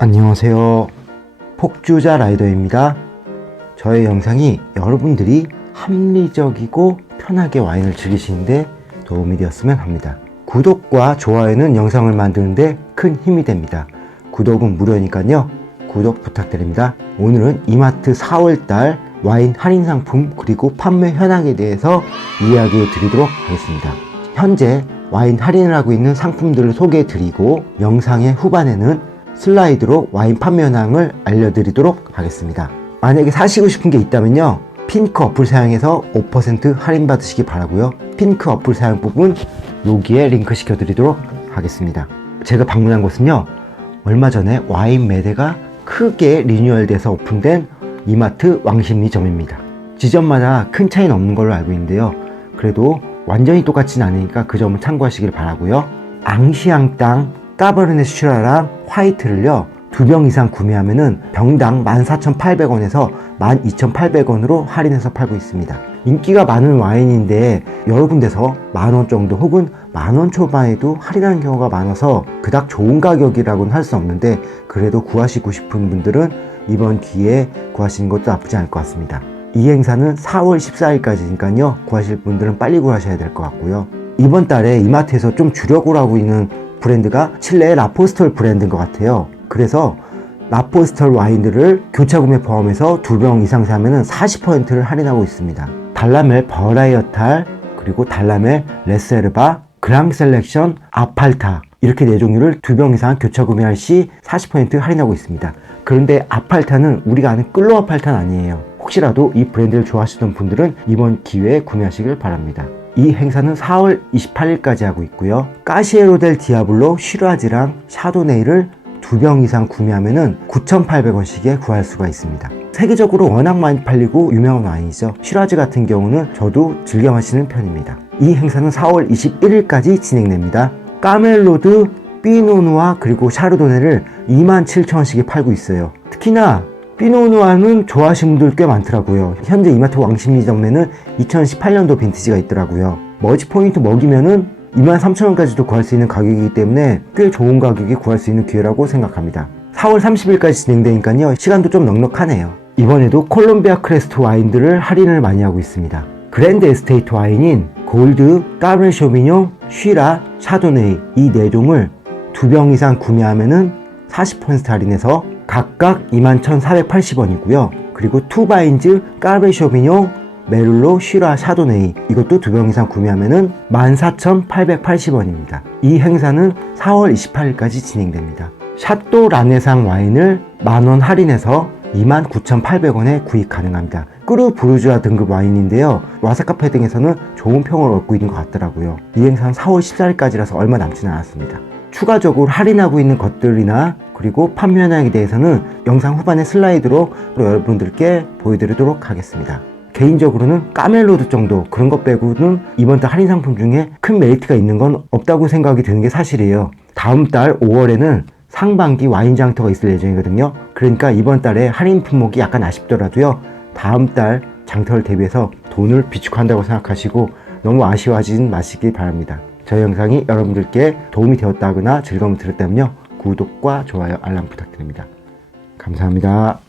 안녕하세요. 폭주자 라이더입니다. 저의 영상이 여러분들이 합리적이고 편하게 와인을 즐기시는데 도움이 되었으면 합니다. 구독과 좋아요는 영상을 만드는데 큰 힘이 됩니다. 구독은 무료니까요. 구독 부탁드립니다. 오늘은 이마트 4월달 와인 할인 상품 그리고 판매 현황에 대해서 이야기해 드리도록 하겠습니다. 현재 와인 할인을 하고 있는 상품들을 소개해 드리고 영상의 후반에는 슬라이드로 와인 판매 현황을 알려드리도록 하겠습니다. 만약에 사시고 싶은 게 있다면요. 핑크 어플 사용해서 5% 할인 받으시기 바라고요. 핑크 어플 사용법은 여기에 링크 시켜드리도록 하겠습니다. 제가 방문한 곳은요. 얼마 전에 와인 매대가 크게 리뉴얼돼서 오픈된 이마트 왕십리점입니다. 지점마다 큰 차이는 없는 걸로 알고 있는데요. 그래도 완전히 똑같진 않으니까 그 점을 참고하시길 바라고요. 앙시앙 땅 까버르네 슈라랑 화이트를요. 두 병 이상 구매하면은 병당 14,800원에서 12,800원으로 할인해서 팔고 있습니다. 인기가 많은 와인인데 여러 군데서 만 원 정도 혹은 만 원 초반에도 할인하는 경우가 많아서 그닥 좋은 가격이라고는 할 수 없는데 그래도 구하시고 싶은 분들은 이번 기회에 구하시는 것도 나쁘지 않을 것 같습니다. 이 행사는 4월 14일까지니까요. 구하실 분들은 빨리 구하셔야 될 것 같고요. 이번 달에 이마트에서 좀 주력으로 하고 있는 브랜드가 칠레의 라포스톨 브랜드인 것 같아요. 그래서 라포스톨 와인들을 교차 구매 포함해서 두 병 이상 사면은 40%를 할인하고 있습니다. 달라멜 버라이어탈 그리고 달라멜 레세르바 그랑 셀렉션 아팔타 이렇게 네 종류를 두 병 이상 교차 구매할 시 40% 할인하고 있습니다. 그런데 아팔타는 우리가 아는 끌로 아팔타는 아니에요. 혹시라도 이 브랜드를 좋아하시는 분들은 이번 기회에 구매하시길 바랍니다. 이 행사는 4월 28일까지 하고 있고요. 까시에로 델 디아블로 슈라지랑 샤도네이를 두 병 이상 구매하면은 9,800원씩에 구할 수가 있습니다. 세계적으로 워낙 많이 팔리고 유명한 와인이죠. 슈라지 같은 경우는 저도 즐겨 마시는 편입니다. 이 행사는 4월 21일까지 진행됩니다. 까멜로드, 삐노누아 그리고 샤르도네를 27,000원씩에 팔고 있어요. 특히나 피노누아는 좋아하시는 분들 꽤 많더라고요. 현재 이마트 왕십리점에는 2018년도 빈티지가 있더라고요. 머지 포인트 먹이면은 23,000원까지도 구할 수 있는 가격이기 때문에 꽤 좋은 가격에 구할 수 있는 기회라고 생각합니다. 4월 30일까지 진행되니까요. 시간도 좀 넉넉하네요. 이번에도 콜롬비아 크레스트 와인들을 할인을 많이 하고 있습니다. 그랜드 에스테이트 와인인 골드, 까베르 쇼비뇽, 쉬라, 샤도네이 이 네 종을 두 병 이상 구매하면은 40% 할인해서 각각 21,480원이고요. 그리고 투바인즈, 까베 쇼비뇽, 메룰로, 쉬라, 샤도네이 이것도 두 병 이상 구매하면은 14,880원입니다. 이 행사는 4월 28일까지 진행됩니다. 샤또 라네상 와인을 만원 할인해서 29,800원에 구입 가능합니다. 꾸르 부르주아 등급 와인인데요. 와사카페 등에서는 좋은 평을 얻고 있는 것 같더라고요. 이 행사는 4월 14일까지라서 얼마 남지는 않았습니다. 추가적으로 할인하고 있는 것들이나 그리고 판매 현황에 대해서는 영상 후반의 슬라이드로 여러분들께 보여드리도록 하겠습니다. 개인적으로는 까멜로드 정도 그런 것 빼고는 이번 달 할인 상품 중에 큰 메리트가 있는 건 없다고 생각이 드는 게 사실이에요. 다음 달 5월에는 상반기 와인 장터가 있을 예정이거든요. 그러니까 이번 달에 할인 품목이 약간 아쉽더라도요. 다음 달 장터를 대비해서 돈을 비축한다고 생각하시고 너무 아쉬워하지는 마시길 바랍니다. 저희 영상이 여러분들께 도움이 되었다거나 즐거움을 드렸다면요. 구독과 좋아요, 알람 부탁드립니다. 감사합니다.